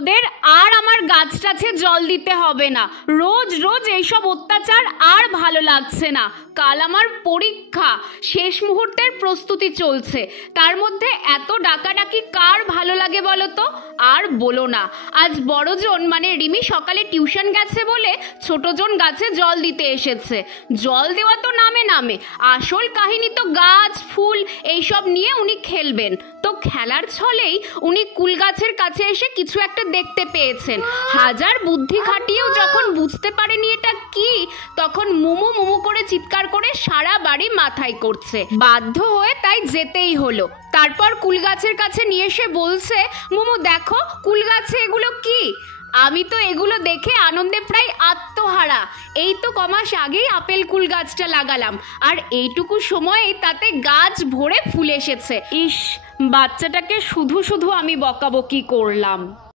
তোদের আর আমার গাছ টাছে জল দিতে হবে না, রোজ রোজ এইসব অত্যাচার আর ভালো লাগছে না। কাল আমার পরীক্ষা, শেষ মুহূর্তের প্রস্তুতি চলছে, তার মধ্যে এত ডাকাডাকি কার ভালো লাগে বলো তো? আর বলো না, আজ বড়জন মানে রিমি সকালে টিউশন গেছে বলে ছোটজন গাছে জল দিতে এসেছে। জল দেওয়া তো নামে নামে, আসল কাহিনী তো গাছ ফুল এইসব নিয়ে উনি খেলবেন। তো খেলার ছলেই উনি কুল গাছের কাছে এসে কিছু একটা দেখতে পেয়েছেন। হাজার বুদ্ধি খাটিয়েও যখন বুঝতে পারেনি এটা কি, তখন মুমু মুমু করে চিৎকার করে সারা বাড়ি মাথায় করছে। বাধ্য হয়ে তাই যেতেই হলো। তারপর কুল গাছের কাছে নিয়ে এসে বলছে, মুমু দেখো কুল গাছে এগুলো কি? আমি তো এগুলো দেখে আনন্দে প্রায় আত্মহারা। এই তো কমাস আগেই আপেল কুল গাছটা লাগালাম, আর এইটুকু সময়ে তাতে গাছ ভরে ফুল এসেছে। ইস, বাচ্চাটাকে শুধু শুধু আমি বকাবকি করলাম।